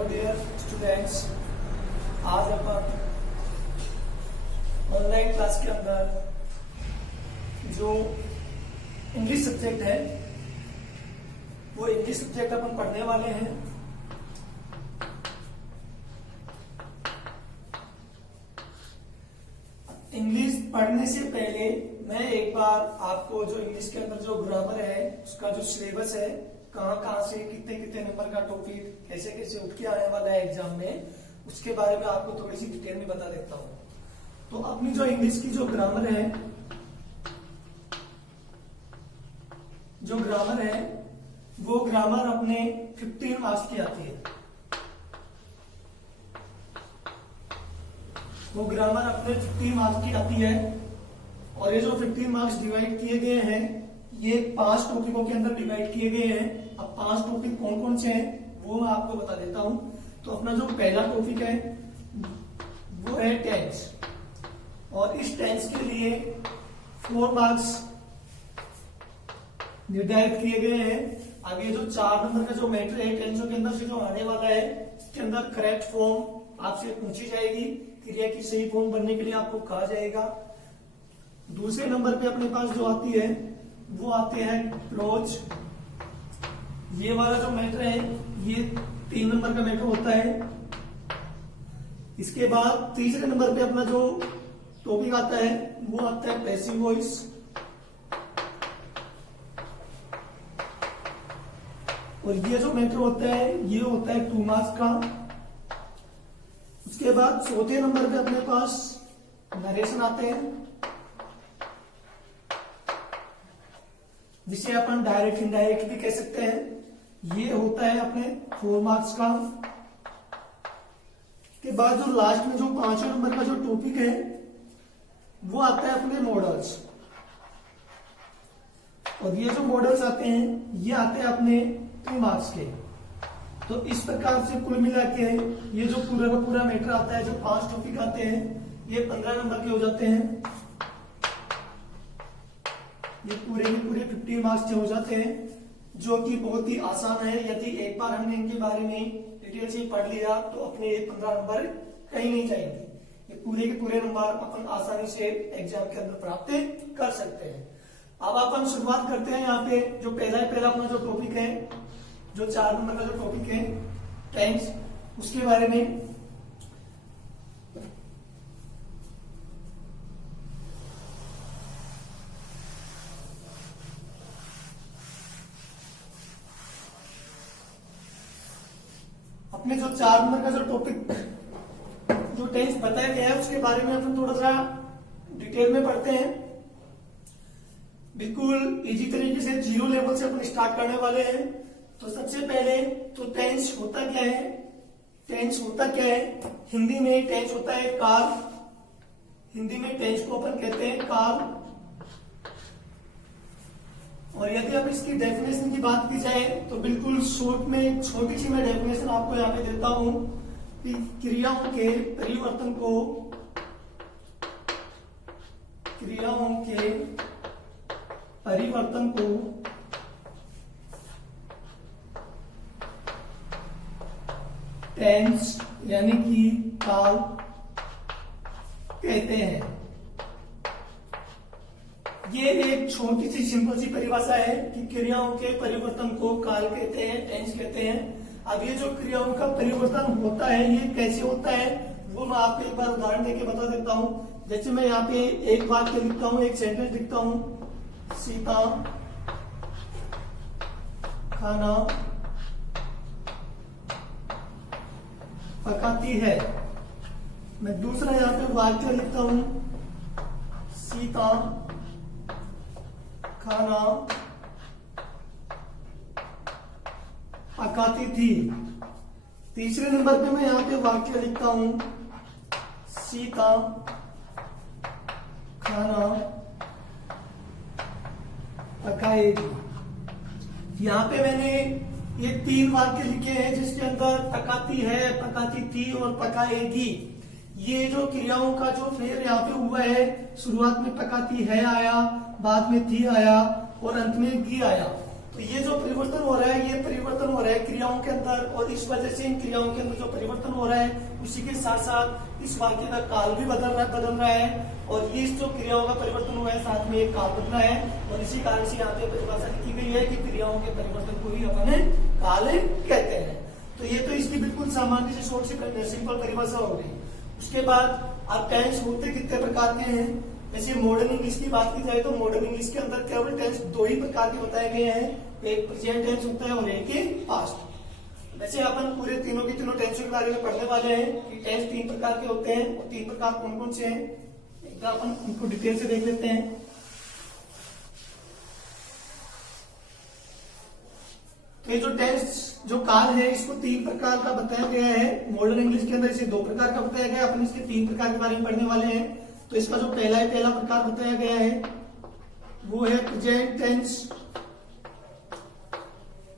Hello dear students, आज अपन online class के अंदर जो इंग्लिश सब्जेक्ट है वो इंग्लिश सब्जेक्ट अपन पढ़ने वाले हैं। इंग्लिश पढ़ने से पहले मैं एक बार आपको जो इंग्लिश के अंदर जो ग्रामर है उसका जो सिलेबस है, कहाँ से कितने कितने नंबर का टॉपिक कैसे कैसे उठ के आने वाला है एग्जाम में, उसके बारे में आपको थोड़ी सी डिटेल में बता देता हूँ। तो अपनी जो इंग्लिश की जो ग्रामर है वो ग्रामर अपने 15 मार्क्स की आती है। वो ग्रामर अपने 15 मार्क्स की आती है और ये जो 15 मार्क्स डिवाइड किए गए हैं ये 5 टॉपिकों के अंदर डिवाइड किए गए हैं। अब 5 टॉपिक कौन कौन से हैं वो मैं आपको बता देता हूं। तो अपना जो पहला टॉपिक है वो है टेंस, और इस टेंस के लिए 4 मार्क्स निर्धारित किए गए हैं। आगे जो 4 नंबर का जो मैटर है टेंसों के अंदर से जो आने वाला है, इसके अंदर करेक्ट फॉर्म आपसे पूछी जाएगी, क्रिया की सही फॉर्म बनने के लिए आपको कहा जाएगा। दूसरे नंबर पे अपने पास जो आती है वो आते हैं क्लोज। ये वाला जो मैटर है ये 3 नंबर का मैटर होता है। इसके बाद तीसरे नंबर पे अपना जो टॉपिक आता है वो आता है पैसिव वॉइस। और ये जो मैटर होता है ये होता है 2 मार्क्स का। उसके बाद चौथे नंबर पे अपने पास नरेशन आते हैं, जिसे अपन डायरेक्ट इनडायरेक्ट भी कह सकते हैं। ये होता है अपने 4 मार्क्स का। के बाद जो लास्ट में जो 5वें नंबर का जो टॉपिक है वो आता है अपने मॉडल्स। और ये जो मॉडल्स आते हैं ये आते हैं अपने 2 मार्क्स के। तो इस प्रकार से कुल मिला के ये जो पूरा का पूरा मैटर आता है, जो 5 टॉपिक आते हैं ये 15 नंबर के हो जाते हैं। ये पूरे के पूरे 50 मार्क्स के हो जाते हैं, जो कि बहुत ही आसान है। यदि एक बार हमने इनके बारे में डिटेल से पढ़ लिया तो अपने ये 15 नंबर कहीं नहीं जाएंगे। ये पूरे के पूरे नंबर अपन आसानी से एग्जाम के अंदर प्राप्त कर सकते हैं। अब अपन शुरुआत करते हैं। यहाँ पे जो पहला अपना जो टॉपिक है, जो 4 नंबर का जो टॉपिक है टेंस, उसके बारे में। अपने जो 4 नंबर का जो टॉपिक जो टेंस बताया गया है उसके बारे में अपन थोड़ा सा डिटेल में पढ़ते हैं। बिल्कुल इजी तरीके से 0 लेवल से अपन स्टार्ट करने वाले हैं। तो सबसे पहले तो टेंस होता क्या है? टेंस होता क्या है? हिंदी में टेंस होता है काल। हिंदी में टेंस को अपन कहते हैं काल। और यदि अब इसकी डेफिनेशन की बात की जाए तो बिल्कुल शॉर्ट में एक छोटी सी मैं डेफिनेशन आपको यहाँ पे देता हूं कि क्रियाओं के परिवर्तन को टेंस यानी कि काल कहते हैं। ये एक छोटी सी सिंपल सी परिभाषा है कि क्रियाओं के परिवर्तन को काल कहते हैं, टेंस कहते हैं। अब ये जो क्रियाओं का परिवर्तन होता है ये कैसे होता है वो मैं आपको एक बार उदाहरण देके बता देता हूं। जैसे मैं यहाँ पे एक वाक्य लिखता हूं, एक सेंटेंस लिखता हूं, सीता खाना पकाती है। मैं दूसरा यहाँ पे वाक्य लिखता हूं, सीता खाना पकाती थी। तीसरे नंबर पे मैं यहाँ पे वाक्य लिखता हूं, सीता खाना पकाएगी। यहाँ पे मैंने ये 3 वाक्य लिखे हैं जिसके अंदर पकाती है, पकाती थी और पकाएगी। ये जो क्रियाओं का जो फेर यहाँ पे हुआ है, शुरुआत में पकाती है आया, बाद में थी आया और अंत में गी आया। तो ये जो परिवर्तन हो रहा है, ये परिवर्तन हो रहा है क्रियाओं के अंदर, और इस वजह से इन क्रियाओं के अंदर जो परिवर्तन हो रहा है उसी के साथ साथ इस वाक्य का काल भी बदल रहा है, और ये जो क्रियाओं का परिवर्तन हुआ है साथ में एक काल बदला है, और इसी कारण से यहाँ पे परिभाषा लिखी गई है कि क्रियाओं के परिवर्तन को ही अपन काल कहते हैं। तो ये तो इसकी बिल्कुल सामान्य से शॉर्ट सिंपल परिभाषा हो गई। उसके बाद अब टेंस होते कितने प्रकार के हैं। जैसे मॉडर्न इंग्लिश की बात की जाए तो मॉडर्न इंग्लिश के अंदर केवल टेंस दो ही प्रकार के बताए गए हैं, एक प्रेजेंट टेंस होता है और एक पास्ट। वैसे अपन पूरे तीनों की तीनों टेंसों के बारे में पढ़ने वाले हैं कि टेंस तीन प्रकार के होते हैं, और तीन प्रकार कौन कौन से हैं एक बार अपन उनको डिटेल से देख लेते हैं। तो ये जो टेंस जो काल है इसको तीन प्रकार का बताया गया है। मॉडर्न इंग्लिश के अंदर इसे दो प्रकार का बताया गया है, अपन इसके तीन प्रकार के बारे में पढ़ने वाले हैं। तो इसका जो पहला प्रकार बताया गया है वो है प्रेजेंट टेंस।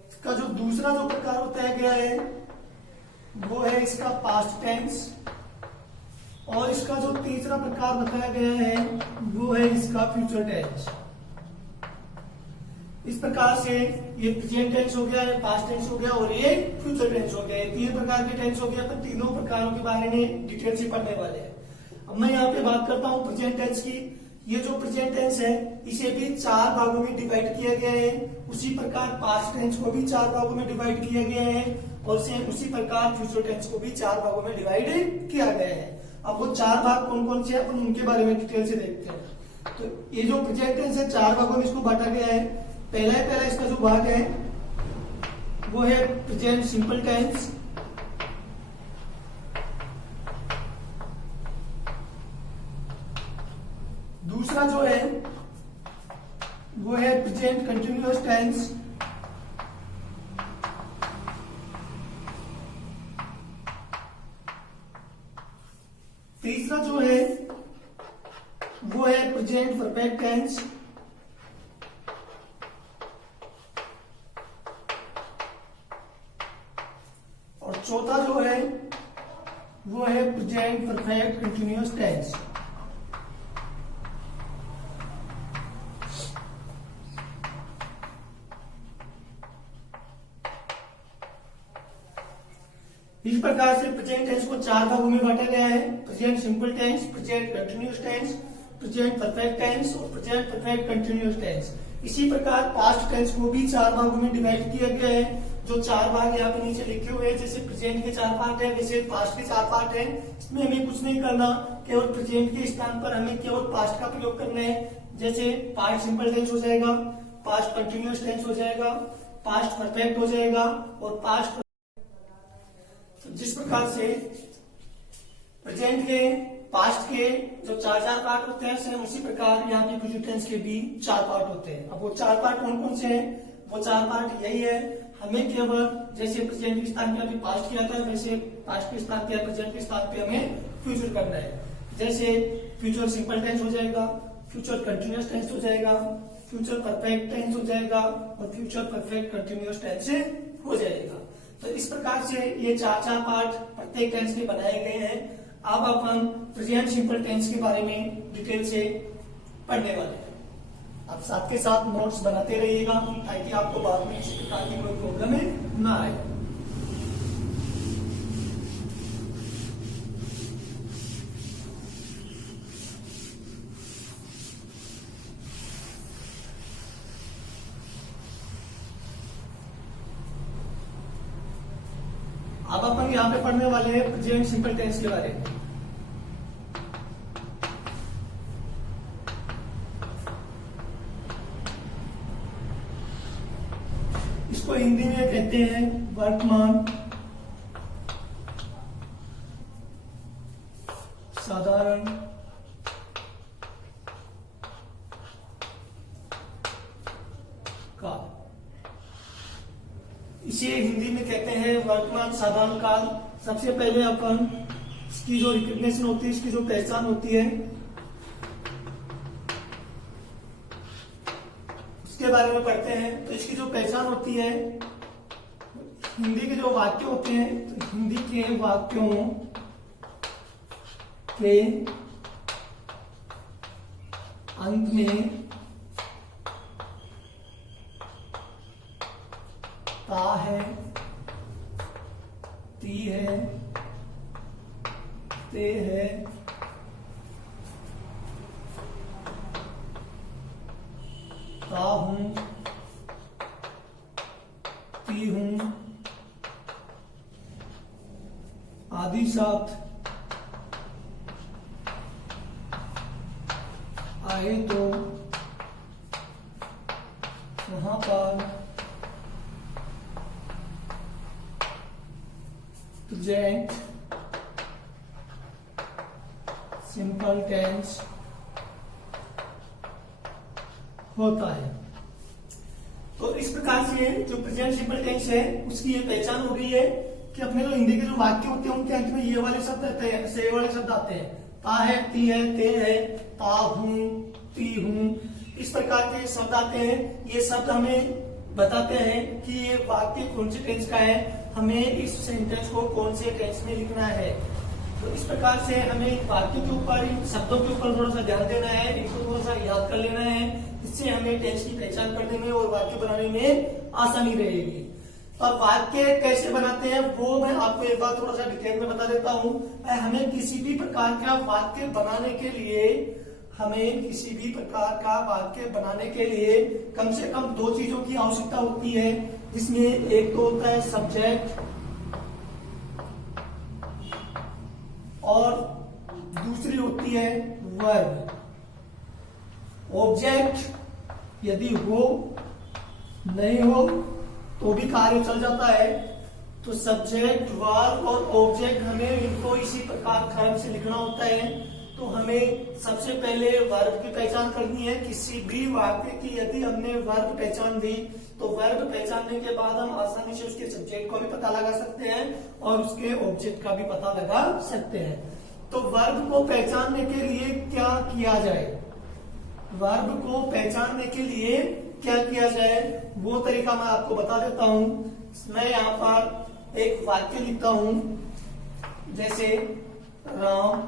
इसका जो दूसरा जो प्रकार बताया गया है वो है इसका पास्ट टेंस, और इसका जो तीसरा प्रकार बताया गया है वो है इसका फ्यूचर टेंस। इस प्रकार से ये प्रेजेंट टेंस हो गया, पास्ट टेंस हो गया और ये फ्यूचर टेंस हो गया। ये तीन प्रकार के टेंस हो गया, तो तीनों प्रकारों के बारे में डिटेल से पढ़ने वाले हैं। अब मैं यहाँ पे बात करता हूँ प्रेजेंट टेंस की। ये जो प्रेजेंट टेंस है इसे भी चार भागों में डिवाइड किया गया है, उसी प्रकार पास्ट टेंस को भी चार भागों में डिवाइड किया गया है, और सेम उसी प्रकार फ्यूचर टेंस को भी चार भागों में डिवाइड किया गया है। अब वो चार भाग कौन कौन से हैं अपन उनके बारे में डिटेल से देखते हैं। तो ये जो प्रेजेंट टेंस है चार भागों में इसको बांटा गया है। पहला इसका जो भाग है वो है प्रेजेंट सिंपल टेंस, दूसरा जो है वो है प्रेजेंट कंटिन्यूअस टेंस, तीसरा जो है वो है प्रेजेंट परफेक्ट टेंस, और चौथा जो है वो है प्रेजेंट परफेक्ट कंटिन्यूअस टेंस। इस प्रकार से प्रेजेंट टेंस को चार भागों में बांटा गया है। Present simple tense, present continuous tense, present perfect tense और प्रेजेंट परफेक्ट कंटिन्यूअस टेंस। इसी प्रकार पास्ट टेंस को भी चार भागों में डिवाइड किया गया है। जो चार भाग यहाँ पे नीचे लिखे हुए हैं, जैसे प्रेजेंट के चार पार्ट है वैसे पास्ट के चार पार्ट है। इसमें हमें कुछ नहीं करना, केवल प्रेजेंट के स्थान पर हमें केवल पास्ट का प्रयोग करना है। जैसे पास्ट सिंपल टेंस हो जाएगा, पास्ट कंटिन्यूअस टेंस हो जाएगा, पास्ट परफेक्ट हो जाएगा और पास्ट। जिस प्रकार से प्रेजेंट के पास्ट के जो चार पार्ट होते हैं सेम उसी प्रकार यहाँ पे फ्यूचर टेंस के भी चार पार्ट होते हैं। अब वो चार पार्ट कौन कौन से हैं? वो चार पार्ट यही है, हमें केवल जैसे प्रेजेंट के स्थान पे अभी पास्ट किया था वैसे पास्ट के स्थान पे प्रेजेंट के स्थान पे हमें फ्यूचर करना है। जैसे फ्यूचर सिंपल टेंस हो जाएगा, फ्यूचर कंटिन्यूअस टेंस हो जाएगा, फ्यूचर परफेक्ट टेंस हो जाएगा और फ्यूचर परफेक्ट कंटिन्यूअस टेंस हो जाएगा। तो इस प्रकार से ये चार पार्ट प्रत्येक टेंस के बनाए गए हैं। अब अपन प्रेजेंट सिंपल टेंस के बारे में डिटेल से पढ़ने वाले हैं। आप साथ के साथ नोट्स बनाते रहिएगा ताकि आपको बाद में किसी प्रकार की कोई प्रॉब्लम ना आए। अब अपन यहाँ पे पढ़ने वाले हैं प्रेजेंट सिंपल टेंस के बारे में। इसको हिंदी में कहते हैं वर्तमान साधारण काल। इसे हिंदी में कहते हैं वर्तमान साधारण काल। सबसे पहले अपन इसकी जो रिकग्निशन होती है, इसकी जो पहचान होती है उसके बारे में पढ़ते हैं। तो इसकी जो पहचान होती है, हिंदी के जो वाक्य होते हैं तो हिंदी के वाक्यों के अंत में ती है, ते है, ता हूं, ती हूं आदि साथ आए तो वहां पर प्रेजेंट सिंपल टेंस होता है। तो इस प्रकार से जो प्रेजेंट सिंपल टेंस है उसकी ये पहचान हो गई है कि अपने जो हिंदी के जो वाक्य होते हैं उनके अंत में ये वाले शब्द आते हैं, से वाले शब्द आते हैं। ता है, ती है, ते है, ता हूं, ती हूं, इस प्रकार के शब्द आते हैं। ये शब्द हमें बताते हैं कि ये वाक्य कौन से टेंस का है, हमें इस सेंटेंस को कौन से टेंस में लिखना है। तो इस प्रकार से हमें वाक्य के ऊपर, इन शब्दों के ऊपर थोड़ा सा ध्यान देना है, इनको थोड़ा सा याद कर लेना है। इससे हमें टेंस की पहचान करने में और वाक्य बनाने में आसानी रहेगी। और वाक्य कैसे बनाते हैं वो मैं आपको एक बार थोड़ा सा डिटेल में बता देता हूं। हमें किसी भी प्रकार का वाक्य बनाने के लिए कम से कम दो चीजों की आवश्यकता होती है, जिसमें एक तो होता है सब्जेक्ट और दूसरी होती है वर्ब। ऑब्जेक्ट यदि हो नहीं हो तो भी कार्य चल जाता है। तो सब्जेक्ट, वर्ब और ऑब्जेक्ट हमें इनको इसी प्रकार क्रम से लिखना होता है। तो हमें सबसे पहले वर्ब की पहचान करनी है। किसी भी वाक्य की यदि हमने वर्ब पहचान दी तो वर्ब पहचानने के बाद हम आसानी से उसके सब्जेक्ट को भी पता लगा सकते हैं और उसके ऑब्जेक्ट का भी पता लगा सकते हैं। तो वर्ब को पहचानने के लिए क्या किया जाए, वर्ब को पहचानने के लिए क्या किया जाए वो तरीका मैं आपको बता देता हूं। मैं यहाँ पर एक वाक्य लिखता हूं, जैसे राम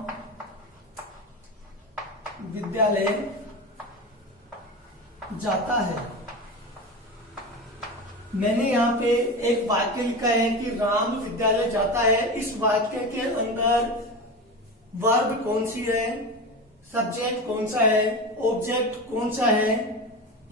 विद्यालय जाता है। मैंने यहाँ पे एक वाक्य लिखा है कि राम विद्यालय जाता है। इस वाक्य के अंदर वर्ब कौन सी है, सब्जेक्ट कौन सा है, ऑब्जेक्ट कौन सा है,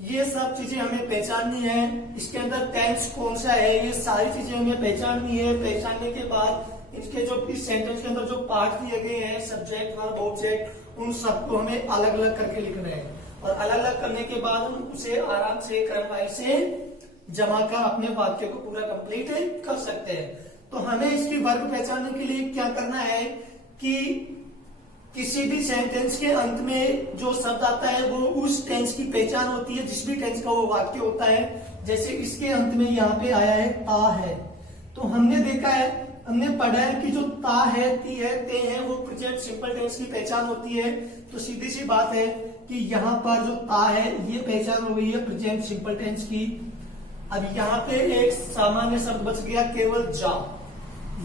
ये सब चीजें हमें पहचाननी है। इसके अंदर टेंस कौन सा है, ये सारी चीजें हमें पहचाननी है। पहचानने के बाद इसके जो इस सेंटेंस के अंदर जो पार्ट दिए गए हैं, सब्जेक्ट, वर्ब, ऑब्जेक्ट, उन सबको हमें अलग अलग करके लिखना है। और अलग अलग करने के बाद हम उसे आराम से क्रमवार से जमा कर अपने वाक्य को पूरा कंप्लीट कर सकते हैं। तो हमें इसकी वर्ब पहचानने के लिए क्या करना है कि किसी भी सेंटेंस के अंत में जो शब्द आता है वो उस टेंस की पहचान होती है, जिस भी टेंस का वो वाक्य होता है। जैसे इसके अंत में यहाँ पे आया है ता है, तो हमने देखा है, हमने पढ़ा है कि जो ता है, ती है, ते है वो प्रेजेंट सिंपल टेंस की पहचान होती है। तो सीधी सी बात है कि यहाँ पर जो ता है ये पहचान हो गई है प्रेजेंट सिंपल टेंस की। अब यहाँ पे एक सामान्य शब्द बच गया, केवल जा।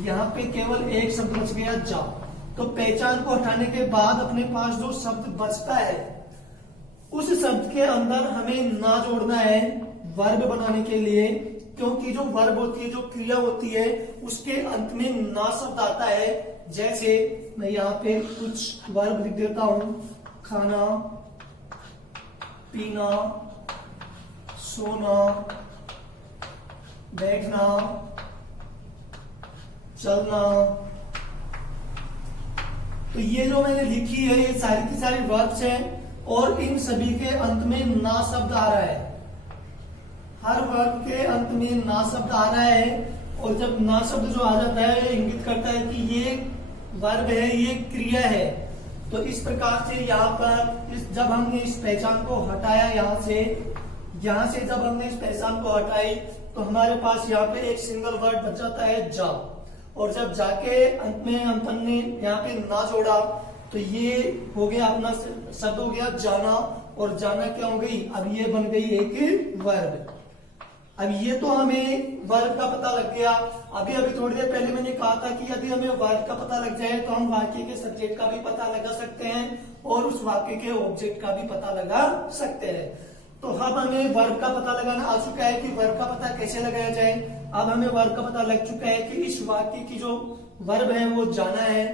यहाँ पे केवल एक शब्द बच गया, जा। तो पहचान को हटाने के बाद अपने पास जो शब्द बचता है उस शब्द के अंदर हमें ना जोड़ना है वर्ब बनाने के लिए, क्योंकि जो वर्ब होती है, जो क्रिया होती है, उसके अंत में ना शब्द आता है। जैसे मैं यहाँ पे कुछ वर्ब लिख देता हूं, खाना, पीना, सोना, बैठना, चलना। तो ये जो मैंने लिखी है ये सारी की सारी वर्ब्स हैं और इन सभी के अंत में ना शब्द आ रहा है। हर वर्ब के अंत में ना शब्द आ रहा है और जब ना शब्द जो आ जाता है ये इंगित करता है कि ये वर्ब है, ये क्रिया है। तो इस प्रकार से यहाँ पर जब हमने इस पहचान को हटाया, यहाँ से जब हमने इस पहचान को हटाई तो हमारे पास यहाँ पे एक सिंगल वर्ड बच जाता है, जा। और जब जाके अंत में हमने यहाँ पे ना जोड़ा तो ये हो गया अपना शब्द हो गया जाना, और जाना क्या हो गई, अब ये बन गई एक वर्ब। अब ये तो हमें वर्ब का पता लग गया। अभी थोड़ी देर पहले मैंने कहा था कि यदि हमें वर्ब का पता लग जाए तो हम वाक्य के सब्जेक्ट का भी पता लगा सकते हैं और उस वाक्य के ऑब्जेक्ट का भी पता लगा सकते हैं। तो अब हमें वर्ब का पता लगाना आ चुका है कि वर्ब का पता कैसे लगाया जाए। अब हमें वर्ब का पता लग चुका है कि इस वाक्य की जो वर्ब है वो जाना है।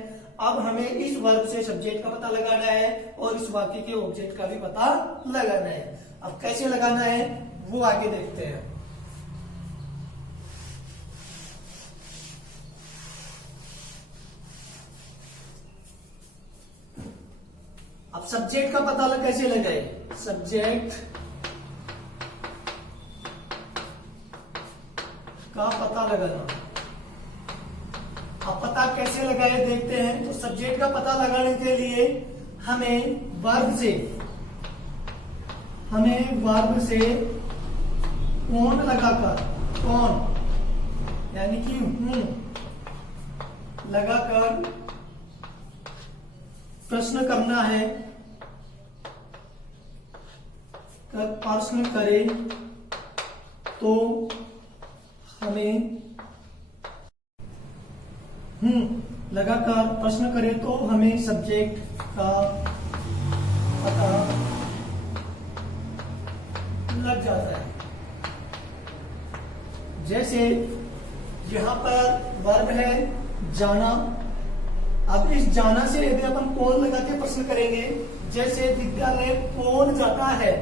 अब हमें इस वर्ब से सब्जेक्ट का पता लगाना है और इस वाक्य के ऑब्जेक्ट का भी पता लगाना है। अब कैसे लगाना है वो आगे देखते हैं। अब सब्जेक्ट का पता कैसे लगाए, सब्जेक्ट का पता लगाना। अब पता कैसे लगाए देखते हैं। तो सब्जेक्ट का पता लगाने के लिए हमें वर्ब से कौन लगाकर, कौन यानी कि हूं लगाकर प्रश्न करना है। प्रश्न करें तो हमें लगाकर प्रश्न करें तो हमें सब्जेक्ट का पता लग जाता है। जैसे यहां पर वर्ब है जाना। अब इस जाना से यदि अपन कौन लगा के प्रश्न करेंगे, जैसे विद्यालय कौन जाता है,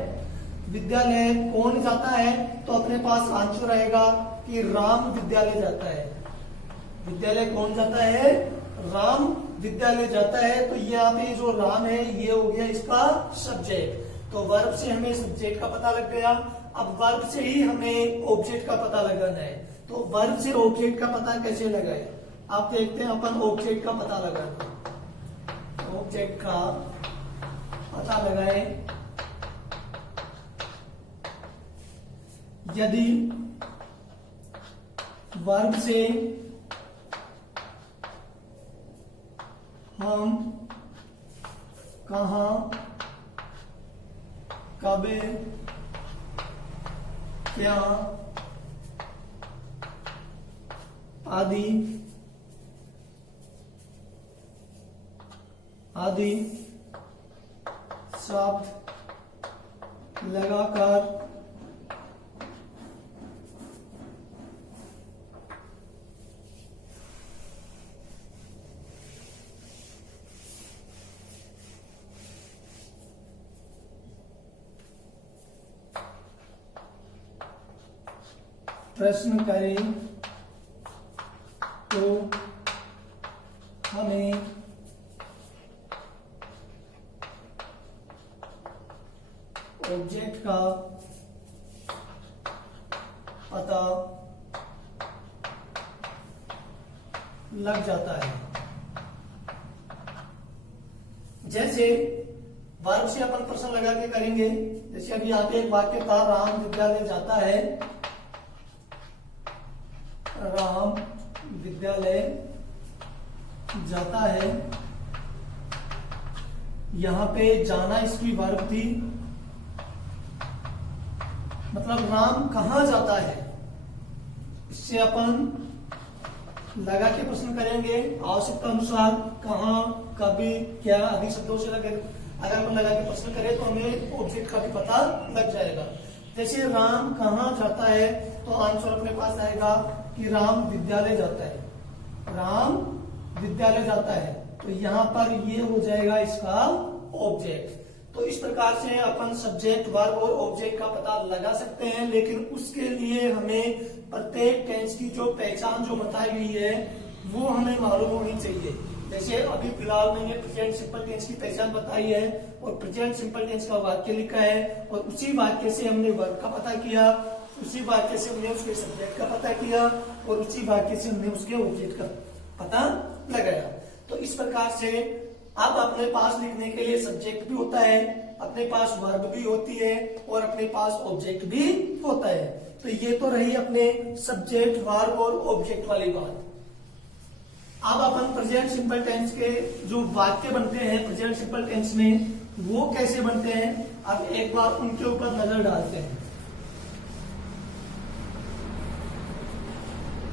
विद्यालय कौन जाता है, तो अपने पास आंसर आएगा कि राम विद्यालय जाता है। विद्यालय कौन जाता है, राम विद्यालय जाता है। तो यहाँ पे जो राम है ये हो गया इसका सब्जेक्ट। तो वर्ब से हमें सब्जेक्ट का पता लग गया। अब वर्ब से ही हमें ऑब्जेक्ट का पता लगाना है। तो वर्ब to ऑब्जेक्ट का पता कैसे लगाए, आप देखते हैं। अपन ऑब्जेक्ट का पता लगाना, ऑब्जेक्ट का पता लगाए। यदि वर्ब से हम कहां, कब, क्या आदि शब्द लगाकर प्रश्न करें तो हमें ऑब्जेक्ट का पता लग जाता है। जैसे वर्ब से अपन प्रश्न लगा के करेंगे। जैसे अभी यहाँ पे एक वाक्य था, राम विद्यालय जाता है, राम विद्यालय जाता है। यहां पे जाना इसकी वर्ब थी, मतलब राम कहां जाता है। इससे अपन लगा के प्रश्न करेंगे आवश्यकता अनुसार, कहां, कभी, क्या आदि शब्दों से लगे। अगर अपन लगा के प्रश्न करें तो हमें ऑब्जेक्ट का भी पता लग जाएगा। जैसे राम कहां जाता है, तो आंसर अपने पास आएगा कि राम विद्यालय जाता है, राम विद्यालय जाता है। तो यहाँ पर ये हो जाएगा इसका ऑब्जेक्ट। तो इस प्रकार से अपन सब्जेक्ट, वर्ब और ऑब्जेक्ट का पता लगा सकते हैं। लेकिन उसके लिए हमें प्रत्येक टेंस की जो पहचान जो बताई गई है वो हमें मालूम होनी चाहिए। जैसे अभी फिलहाल मैंने प्रेजेंट सिंपल टेंस की पहचान बताई है और प्रेजेंट सिंपल टेंस का वाक्य लिखा है, और उसी वाक्य से हमने वर्ब का पता किया, उसी वाक्य से हमने उसके सब्जेक्ट का पता किया, और उसी वाक्य से हमने उसके ऑब्जेक्ट का पता लगाया। तो इस प्रकार से अब अपने पास लिखने के लिए सब्जेक्ट भी होता है, अपने पास वर्ब भी होती है, और अपने पास ऑब्जेक्ट भी होता है। तो ये तो रही अपने सब्जेक्ट, वर्ब और ऑब्जेक्ट वाली बात। अब अपन प्रेजेंट सिंपल टेंस के जो वाक्य बनते हैं प्रेजेंट सिंपल टेंस में, वो कैसे बनते हैं, अब एक बार उनके ऊपर नजर डालते हैं।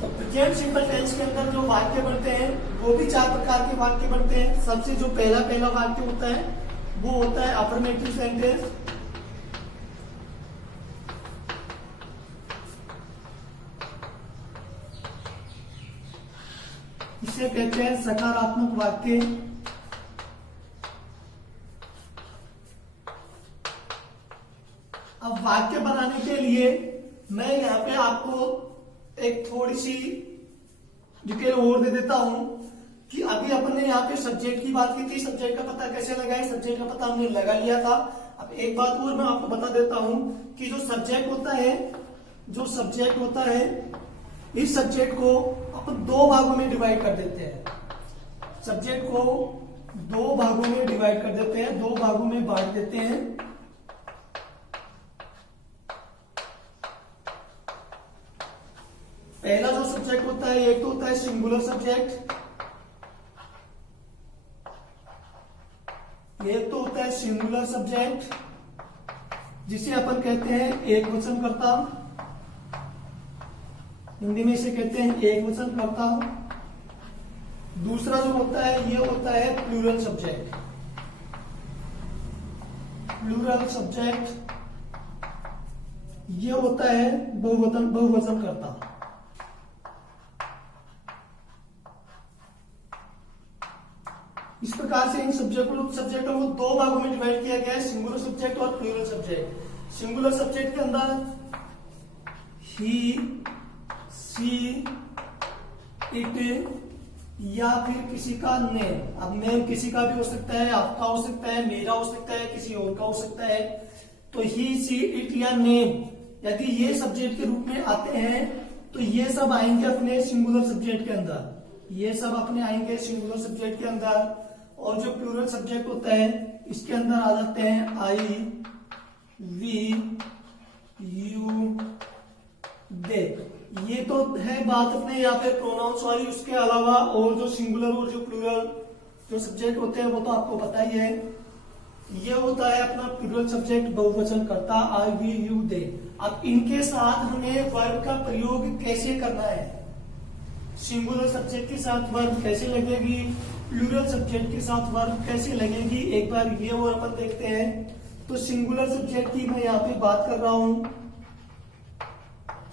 तो प्रेजेंट सिंपल टेंस के अंदर जो वाक्य बनते हैं वो भी 4 प्रकार के वाक्य बनते हैं। सबसे जो पहला वाक्य होता है वो होता है अफर्मेटिव सेंटेंस। इसे कहते हैं सकारात्मक वाक्य। अब वाक्य बनाने के लिए मैं यहाँ पे आपको एक थोड़ी सी डिटेल और दे देता हूं कि अभी अपन ने यहाँ पे सब्जेक्ट की बात की थी, सब्जेक्ट का पता कैसे लगाए, सब्जेक्ट का पता हमने लगा लिया था। अब एक बात और मैं आपको बता देता हूं कि जो सब्जेक्ट होता है इस सब्जेक्ट को अपन दो भागों में डिवाइड कर देते हैं। सब्जेक्ट को दो भागों में डिवाइड कर देते हैं, दो भागों में बांट देते हैं। पहला जो सब्जेक्ट होता है एक तो होता है सिंगुलर सब्जेक्ट, एक तो होता है सिंगुलर सब्जेक्ट जिसे अपन कहते हैं एक वचनकर्ता, हिंदी में इसे कहते हैं एक वचनकर्ता। दूसरा जो होता है ये होता है प्लूरल सब्जेक्ट। प्लूरल सब्जेक्ट ये होता है बहुवचनकर्ता। इस प्रकार से इन सब्जेक्टों को दो भागों में डिवाइड किया गया है, सिंगुलर सब्जेक्ट और प्लूरल सब्जेक्ट। सिंगुलर सब्जेक्ट के अंदर ही, सी, इट या फिर किसी का नेम। अब नेम किसी का भी हो सकता है, आपका हो सकता है, मेरा हो सकता है, किसी और का हो सकता है। तो ही, सी, इट या नेम यदि ये सब्जेक्ट के रूप में आते हैं तो ये सब आएंगे अपने सिंगुलर सब्जेक्ट के अंदर, ये सब अपने आएंगे सिंगुलर सब्जेक्ट के अंदर। और जो प्लूरल सब्जेक्ट होता है इसके अंदर आ जाते हैं आई, वी, यू, दे। ये तो है बात अपने यहाँ पे प्रोनाउंस वाली। उसके अलावा और जो सिंगुलर और जो प्लूरल जो सब्जेक्ट होते हैं वो तो आपको पता ही है। ये होता है अपना प्लूरल सब्जेक्ट बहुवचनकर्ता, आई, वी, यू, दे। अब इनके साथ हमें वर्ब का प्रयोग कैसे करना है, सिंगुलर सब्जेक्ट के साथ वर्ब कैसे लगेगी, प्लूरल सब्जेक्ट के साथ वर्ब कैसे लगेगी, एक बार ये और अपन देखते हैं। तो सिंगुलर सब्जेक्ट की मैं यहाँ पे बात कर रहा हूं,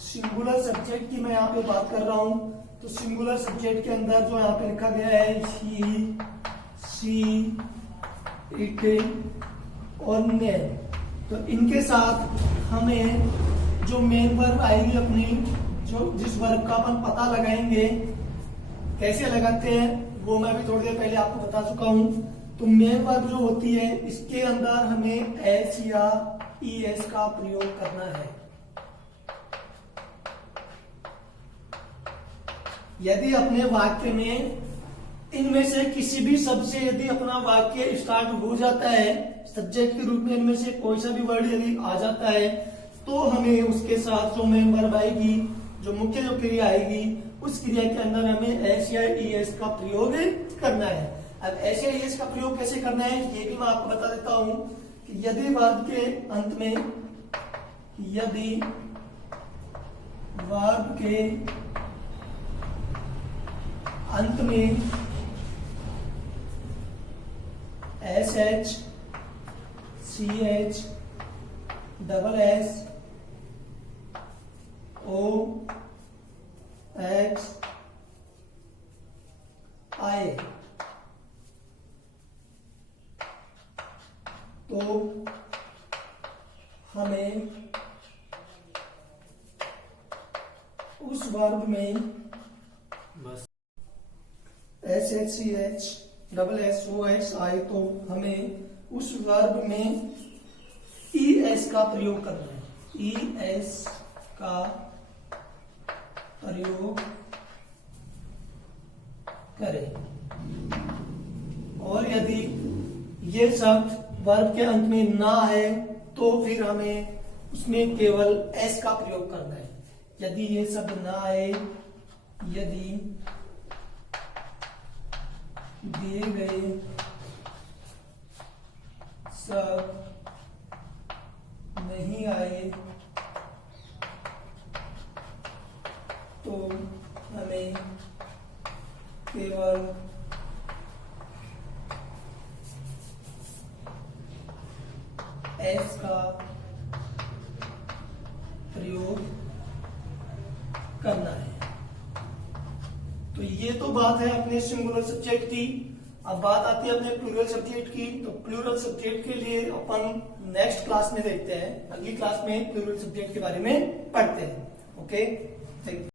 सिंगुलर सब्जेक्ट की मैं यहाँ पे बात कर रहा हूं। तो सिंगुलर सब्जेक्ट के अंदर जो यहाँ पे लिखा गया है ही, सी, इट और ने, तो इनके साथ हमें जो मेन वर्ब आएगी अपनी, जो जिस वर्ब का अपन पता लगाएंगे, कैसे लगाते हैं वो मैं भी थोड़ी देर पहले आपको बता चुका हूं। तो मेन वर्ब जो होती है इसके अंदर हमें एस या ई एस का प्रयोग करना है। यदि अपने वाक्य में इनमें से किसी भी शब्द से यदि अपना वाक्य स्टार्ट हो जाता है, सब्जेक्ट के रूप में इनमें से कोई सा भी वर्ड यदि आ जाता है, तो हमें उसके साथ जो मेन वर्ब आएगी, जो मुख्य जो क्रिया आएगी, उस क्रिया के अंदर हमें एस या ई एस का प्रयोग करना है। अब एस या ई एस का प्रयोग कैसे करना है ये भी मैं आपको बता देता हूं कि यदि वर्ब के अंत में, यदि वर्ब के अंत में S H, C H, double S, O, X आए तो हमें उस वर्ब में बस S H, C H, double S, O, X आए तो हमें उस वर्ब में ई एस का प्रयोग करना है, ई एस का प्रयोग करें। और यदि ये शब्द वर्ब के अंत में ना है तो फिर हमें उसमें केवल एस का प्रयोग करना है। यदि ये शब्द ना आए, यदि दिए गए शब्द नहीं आए तो हमें केवल एस का प्रयोग करना है। तो ये तो बात है अपने सिंगुलर सब्जेक्ट की। अब बात आती है अपने प्लूरल सब्जेक्ट की। तो प्लूरल सब्जेक्ट के लिए अपन नेक्स्ट क्लास में देखते हैं, अगली क्लास में प्लूरल सब्जेक्ट के बारे में पढ़ते हैं। Okay, thank you.